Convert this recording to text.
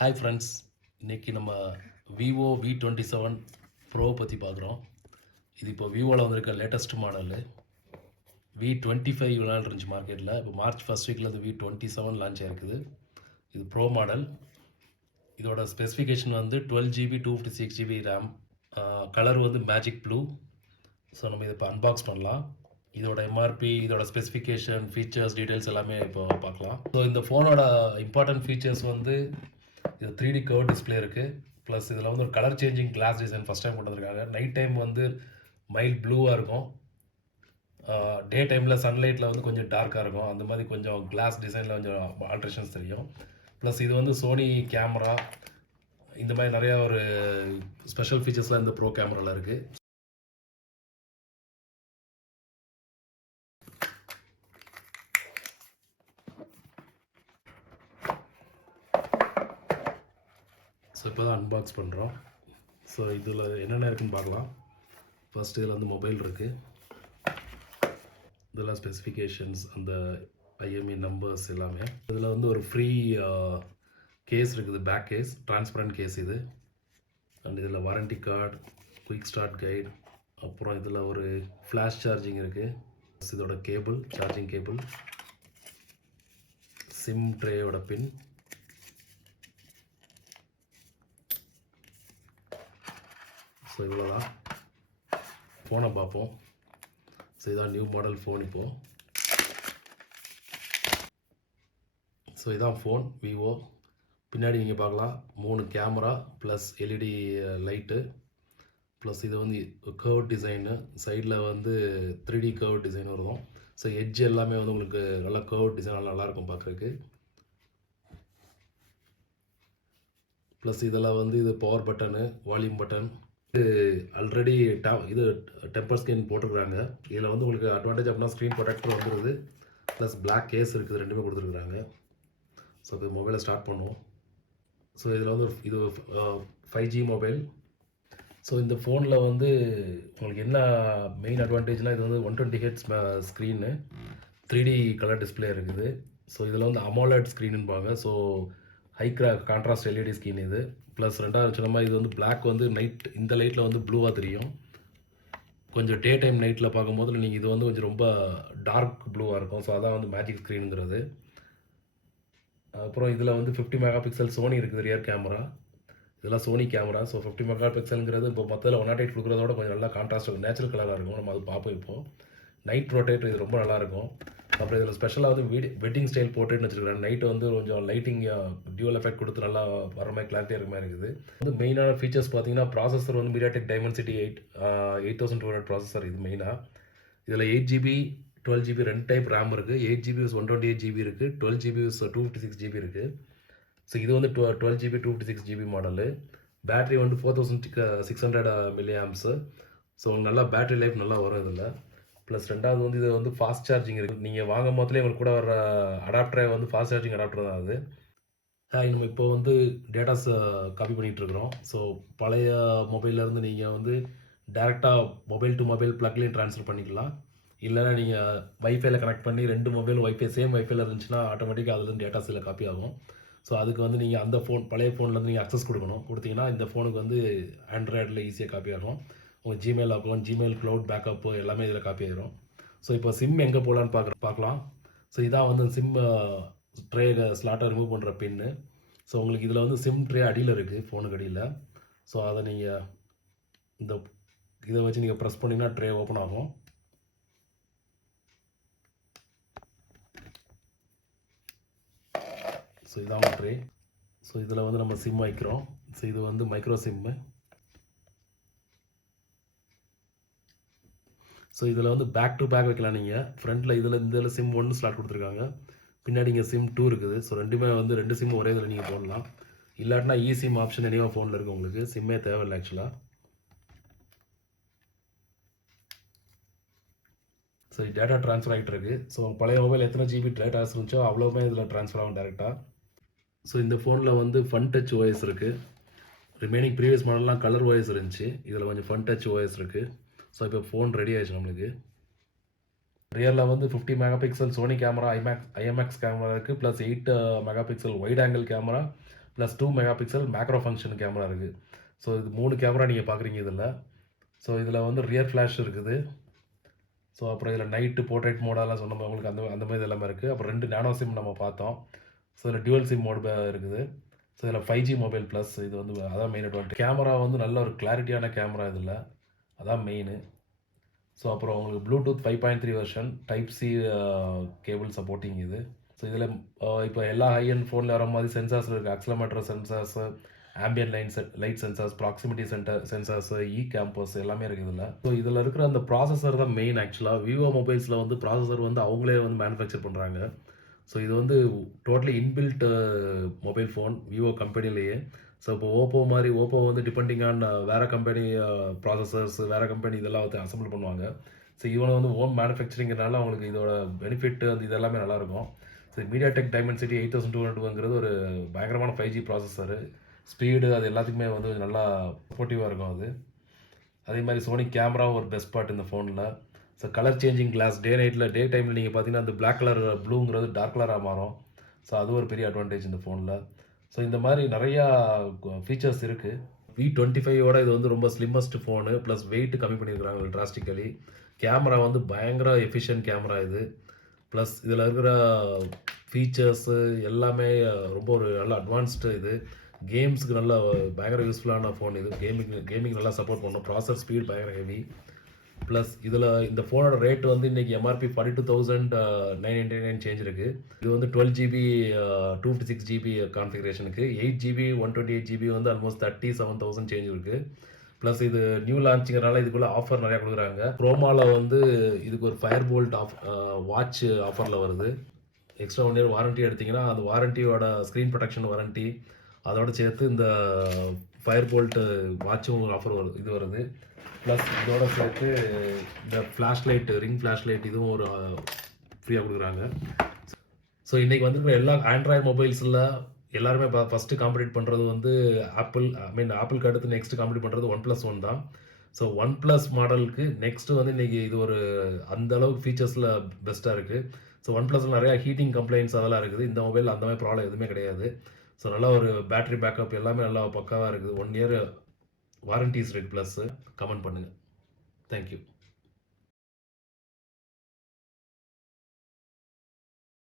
Hi friends, இன்றைக்கி நம்ம Vivo V27 bro பற்றி பார்க்குறோம். இது இப்போ விவோவில் வந்திருக்க லேட்டஸ்ட் மாடலு. V25 விளையாண்டு இருந்துச்சு மார்க்கெட்டில். இப்போ மார்ச் ஃபர்ஸ்ட் வீக்கில் இது V27 லான்ச் ஆகிருக்குது. இது ப்ரோ மாடல். இதோட ஸ்பெசிஃபிகேஷன் வந்து 12GB 256GB ரேம். கலர் வந்து மேஜிக் ப்ளூ. ஸோ நம்ம இதை இப்போ அன்பாக்ஸ் பண்ணலாம். இதோட எம்ஆர்பி, இதோட ஸ்பெசிஃபிகேஷன், ஃபீச்சர்ஸ், டீட்டெயில்ஸ் எல்லாமே இப்போ பார்க்கலாம். ஸோ இந்த ஃபோனோட இம்பார்ட்டன்ட் ஃபீச்சர்ஸ் வந்து இது 3D கர்வ் டிஸ்பிளே இருக்குது. ப்ளஸ் இதில் வந்து ஒரு colour changing glass design first time கொண்டு வந்திருக்காங்க. நைட் டைம் வந்து மைல்ட் ப்ளூவாக இருக்கும், டே டைமில் சன்லைட்டில் வந்து கொஞ்சம் டார்க்காக இருக்கும். அந்த மாதிரி கொஞ்சம் கிளாஸ் டிசைனில் கொஞ்சம் ஆல்ட்ரேஷன்ஸ் தெரியும். ப்ளஸ் இது வந்து சோனி கேமரா, இந்த மாதிரி நிறையா ஒரு ஸ்பெஷல் ஃபீச்சர்ஸ்லாம் இந்த ப்ரோ கேமராவில் இருக்குது. ஸோ இப்போ தான் அன்பாக்ஸ் பண்ணுறோம். ஸோ இதில் என்னென்ன இருக்குதுன்னு பார்க்கலாம். ஃபஸ்ட்டு இதில் வந்து மொபைல் இருக்குது. இதெல்லாம் ஸ்பெசிஃபிகேஷன்ஸ், அந்த ஐஎம்இ நம்பர்ஸ் எல்லாமே. இதில் வந்து ஒரு ஃப்ரீ கேஸ் இருக்குது, பேக் கேஸ், டிரான்ஸ்பரண்ட் கேஸ் இது. அண்ட் இதில் warranty card, quick start guide, அப்புறம் இதில் ஒரு ஃப்ளாஷ் சார்ஜிங் இருக்குது. இதோட கேபிள், சார்ஜிங் கேபிள், சிம் ட்ரேயோட பின். ஸோ இவ்வளோதான். ஃபோனை பார்ப்போம். ஸோ இதான் நியூ மாடல் ஃபோன் இப்போது. ஸோ இதான் ஃபோன் விவோ. பின்னாடி நீங்கள் பார்க்கலாம் 3 camera plus LED light, plus இது வந்து கர்வ் டிசைனு. சைடில் வந்து 3D கர்வ் டிசைன் வரும். ஸோ எட்ஜ் எல்லாமே வந்து உங்களுக்கு நல்லா கர்வ் டிசைன் நல்லாயிருக்கும் பார்க்குறதுக்கு. ப்ளஸ் இதில் வந்து இது பவர் பட்டனு, வால்யூம் பட்டன். இது ஆல்ரெடி இது டெம்பர் ஸ்க்ரீன் போட்டிருக்கிறாங்க. இதில் வந்து உங்களுக்கு அட்வான்டேஜ் அப்படின்னா ஸ்க்ரீன் ப்ரொடெக்டர் வந்துடுது, ப்ளஸ் பிளாக் கேஸ் இருக்குது, ரெண்டுமே கொடுத்துருக்குறாங்க. ஸோ இப்போ மொபைலை ஸ்டார்ட் பண்ணுவோம். ஸோ இதில் வந்து இது 5G மொபைல். ஸோ இந்த ஃபோனில் வந்து உங்களுக்கு என்ன மெயின் அட்வான்டேஜ்னால், இது வந்து 120Hz screen, 3D colour display இருக்குது. ஸோ இதில் வந்து அமோலட் ஸ்க்ரீனுன்பாங்க. So high contrast LED screen இது. ப்ளஸ் ரெண்டாவது சொன்னமா இது வந்து பிளாக் வந்து நைட் இந்த லைட்டில் வந்து ப்ளூவாக தெரியும். கொஞ்சம் டே டைம் நைட்டில் பார்க்கும்போது நீங்கள் இது வந்து கொஞ்சம் ரொம்ப டார்க் ப்ளூவாக இருக்கும். ஸோ அதான் வந்து மேஜிக் ஸ்க்ரீனுங்கிறது. அப்புறம் இதில் வந்து 50 மெகா பிக்சல் சோனி இருக்குது ரியர் கேமரா. இதெல்லாம் சோனி கேமரா. ஸோ 50 மெகா பிக்சலுங்கிறது இப்போ மொத்தத்தில் 108 கொடுக்குறதோட கொஞ்சம் நல்லா கான்ட்ராஸ்ட் நேச்சுரல் கலராக இருக்கும். நம்ம அது பார்ப்போம். இப்போது நைட் ரொட்டேட்டர் இது ரொம்ப நல்லாயிருக்கும். அப்புறம் இதில் ஸ்பெஷலாக வந்து வெட்டிங் ஸ்டைல் போர்ட்ரேட்னு வச்சுருக்காங்க. நைட்டு வந்து கொஞ்சம் லைட்டிங் டியூவல் எஃபெக்ட் கொடுத்து நல்லா வர மாதிரி கிளாரிட்டியாக இருக்க மாதிரி இருக்குது. வந்து மெயினான ஃபீச்சர்ஸ் பார்த்தீங்கன்னா, ப்ராசஸர் வந்து மீடியாடெக் டைமென்சிட்டி 8200 ப்ராசஸர் இது மெயினாக. இதில் 8GB 12GB 2 டைப் ரேம் இருக்குது. 8GB 128GB இருக்குது, 12GB 256GB இருக்குது. ஸோ இது வந்து 12GB 256GB மாடலு. பேட்ரி வந்து 4600 mAh. ஸோ நல்லா பேட்ரி லைஃப் நல்லா வரும் இதில். ப்ளஸ் ரெண்டாவது வந்து இது வந்து ஃபாஸ்ட் சார்ஜிங் இருக்குது. நீங்கள் வாங்கும் போதுலேயே உங்களுக்கு கூட வர அடாப்டரே வந்து ஃபாஸ்ட் சார்ஜிங் அடாப்டர் தான் அது. நம்ம இப்போ வந்து டேட்டாஸை காப்பி பண்ணிகிட்ருக்குறோம். ஸோ பழைய மொபைல்லேருந்து நீங்கள் வந்து டேரெக்டாக மொபைல் டு மொபைல் ப்ளக்லையும் ட்ரான்ஸ்ஃபர் பண்ணிக்கலாம். இல்லைனா நீங்கள் வைஃபைல கனெக்ட் பண்ணி 2 மொபைல் சேம் வைஃபைல இருந்துச்சுன்னா ஆட்டோமேட்டிக்காக அதுலேருந்து டேட்டாஸ் இதில் காப்பி ஆகும். ஸோ அதுக்கு வந்து நீங்கள் அந்த பழைய ஃபோன்லேருந்து நீங்கள் அக்சஸ் கொடுத்தீங்கன்னா இந்த ஃபோனுக்கு வந்து ஆண்ட்ராய்டில் ஈஸியாக காப்பி ஆகும். உங்கள் Gmail account, Gmail cloud backup எல்லாமே இதில் காப்பி ஆகிடும். ஸோ இப்போ சிம் எங்கே போகலான்னு பார்க்கலாம். ஸோ இதான் வந்து சிம் ட்ரே ஸ்லாட்டை ரிமூவ் பண்ணுற பின்னு. ஸோ உங்களுக்கு இதில் வந்து சிம் ட்ரே அடியில் இருக்குது, ஃபோனுக்கு அடியில். ஸோ அதை நீங்கள் இதை வச்சு நீங்கள் ப்ரெஸ் பண்ணிங்கன்னா ட்ரே ஓப்பன் ஆகும். ஸோ இதான் ட்ரே. ஸோ இதில் வந்து நம்ம சிம் வைக்கிறோம். ஸோ இது வந்து மைக்ரோ சிம்மு. ஸோ இதில் வந்து பேக் டு பேக் வைக்கலாம். நீங்கள் ஃப்ரண்ட்டில் இதில் சிம் 1 ஸ்லாட் கொடுத்துருக்காங்க, பின்னாடி இங்கே சிம் 2 இருக்குது. ஸோ ரெண்டுமே வந்து 2 சிம் ஒரே இதில் நீங்கள் போடலாம். இல்லாட்டினா சிம் ஆப்ஷன் எனிவா ஃபோனில் இருக்குது, உங்களுக்கு சிம்மே தேவையில்லை ஆக்சுவலாக. ஸோ டேட்டா ட்ரான்ஸ்ஃபர் ஆகிட்டு இருக்குது. ஸோ பழைய மொபைல் எத்தனை ஜிபி டேட்டாஸ் இருந்துச்சோ அவ்வளோவுமே இதில் ட்ரான்ஸ்ஃபர் ஆகும் டேரெக்டாக. ஸோ இந்த ஃபோனில் வந்து ஃபன் டச் ஓஎஸ் இருக்குது. ரிமைனிங் ப்ரீவியஸ் மாடல்லாம் கலர் ஓஎஸ் இருந்துச்சு, இதில் கொஞ்சம் ஃபன் டச் ஓஎஸ் இருக்குது. ஸோ இப்போ ஃபோன் ரெடி ஆயிடுச்சு நம்மளுக்கு. ரியரில் வந்து 50 mega pixel Sony camera, IMX camera இருக்குது. Plus 8 mega pixel wide angle camera, plus 2 mega pixel macro function camera இருக்குது. ஸோ இது 3 கேமரா நீங்கள் பார்க்குறீங்க இதில். ஸோ இதில் வந்து ரியர் ஃப்ளாஷ் இருக்குது. ஸோ அப்புறம் இதில் நைட்டு போர்ட்ரேட் மோடெல்லாம் சொன்ன மாதிரி உங்களுக்கு அந்த மாதிரி எல்லாமே இருக்குது. அப்புறம் 2 நானோ சிம் நம்ம பார்த்தோம். ஸோ இதில் டியூவல் சிம் மோடு இருக்குது. ஸோ இதில் 5G மொபைல் ப்ளஸ் இது வந்து அதான் மெயின் அட்வான்டேஜ். கேமரா வந்து நல்ல ஒரு கிளாரிட்டியான கேமரா இதில், அதான் மெயின். ஸோ அப்புறம் உங்களுக்கு Bluetooth 5.3 version type C cable supporting இது. ஸோ இதில் இப்போ எல்லா ஹை அண்ட் ஃபோனில் வர மாதிரி சென்சார்ஸ் இருக்குது. Accelerometer sensors, ambient light sensors, proximity sensors, compass எல்லாமே இருக்குது இதில். ஸோ இதில் இருக்கிற அந்த ப்ராசஸர் தான் மெயின் ஆக்சுவலாக. விவோ மொபைல்ஸில் வந்து ப்ராசஸர் வந்து அவங்களே வந்து மேனுஃபேக்சர் பண்ணுறாங்க. ஸோ இது வந்து totally inbuilt mobile phone Vivo கம்பெனிலேயே. ஸோ இப்போ ஓப்போ வந்து டிபெண்டிங் ஆன் வேறு கம்பெனி ப்ராசஸர்ஸ், வேறு கம்பெனி இதெல்லாம் வந்து அசம்பிள் பண்ணுவாங்க. ஸோ இவனை வந்து ஓன் மேனுஃபேக்சரிங்கிறனால அவங்களுக்கு இதோட பெனிஃபிட் அந்த இது எல்லாமே நல்லாயிருக்கும். ஸோ மீடியாடெக் டைமென்சிட்டி 8200ங்கிறது ஒரு பயங்கரமான 5G ப்ராசஸரு. ஸ்பீடு அது எல்லாத்துக்குமே வந்து நல்லா சப்போர்ட்டிவாக இருக்கும் அது. அதே மாதிரி சோனி கேமராவும் ஒரு பெஸ்ட் பார்ட் இந்த ஃபோனில். So colour changing glass day டைமில் நீங்கள் பார்த்தீங்கன்னா அந்த பிளாக் கலர் ப்ளூங்கிறது டார்க் கலராக மாறும். ஸோ அது ஒரு பெரிய அட்வான்டேஜ் இந்த ஃபோனில். ஸோ இந்த மாதிரி நிறையா ஃபீச்சர்ஸ் இருக்குது. V25ஓட இது வந்து ரொம்ப ஸ்லிம்மஸ்ட் ஃபோனு, ப்ளஸ் வெயிட் கம்மி பண்ணியிருக்கிறாங்க டிராஸ்டிக்கலி. கேமரா வந்து பயங்கர எஃபிஷியன்ட் கேமரா இது. ப்ளஸ் இதில் இருக்கிற ஃபீச்சர்ஸு எல்லாமே ரொம்ப ஒரு நல்ல அட்வான்ஸ்டு இது. கேம்ஸுக்கு நல்ல பயங்கர யூஸ்ஃபுல்லான ஃபோன் இது. கேமிங் நல்லா சப்போர்ட் பண்ணும். ப்ராசர் ஸ்பீட் பயங்கர ஹெவி. ப்ளஸ் இதில் இந்த ஃபோனோட ரேட் வந்து இன்றைக்கி MRP 42,999 சேஞ்ச் இருக்குது. இது வந்து 12GB 256GB கான்ஃபிகரேஷனுக்கு, 8GB 128GB வந்து ஆல்மோஸ்ட் 37,000 சேஞ்ச் இருக்குது. ப்ளஸ் இது நியூ லான்ச்சுங்கிறனால இதுக்குள்ளே ஆஃபர் நிறையா கொடுக்குறாங்க. க்ரோமாவில் வந்து இதுக்கு ஒரு ஃபயர் போல்ட் வாட்ச் ஆஃபரில் வருது. எக்ஸ்ட்ரா 1 இயர் வாரண்ட்டி எடுத்திங்கன்னா அந்த வாரண்ட்டியோட ஸ்க்ரீன் ப்ரொடெக்ஷன் வாரண்ட்டி அதோடு சேர்த்து இந்த ஃபயர் போல்ட்டு வாட்சும் ஆஃபர் வருது. ப்ளஸ் இதோட சேர்த்து இந்த ஃப்ளாஷ் லைட் இதுவும் ஒரு ஃப்ரீயாக கொடுக்குறாங்க. ஸோ இன்றைக்கி வந்துருக்கிற எல்லா ஆண்ட்ராய்டு மொபைல்ஸில் எல்லாருமே ஃபஸ்ட்டு காம்படிட் பண்ணுறது வந்து ஆப்பிளுக்கு அடுத்து நெக்ஸ்ட்டு காம்படிட் பண்ணுறது OnePlus தான். ஸோ OnePlus மாடலுக்கு நெக்ஸ்ட்டு வந்து இன்றைக்கி இது ஒரு அந்த அளவுக்கு ஃபீச்சர்ஸில் பெஸ்ட்டாக இருக்குது. ஸோ OnePlusல நிறையா ஹீட்டிங் கம்ப்ளைண்ட்ஸ் அதெல்லாம் இருக்குது. இந்த மொபைலில் அந்த மாதிரி ப்ராப்ளம் எதுவுமே கிடையாது. ஸோ நல்லா ஒரு பேட்டரி பேக்கப் எல்லாமே நல்லா பக்காவாக இருக்குது. 1 இயர் வாரண்டிஸ் இருக்குது. ப்ளஸ் கமெண்ட் பண்ணுங்கள். தேங்க்யூ.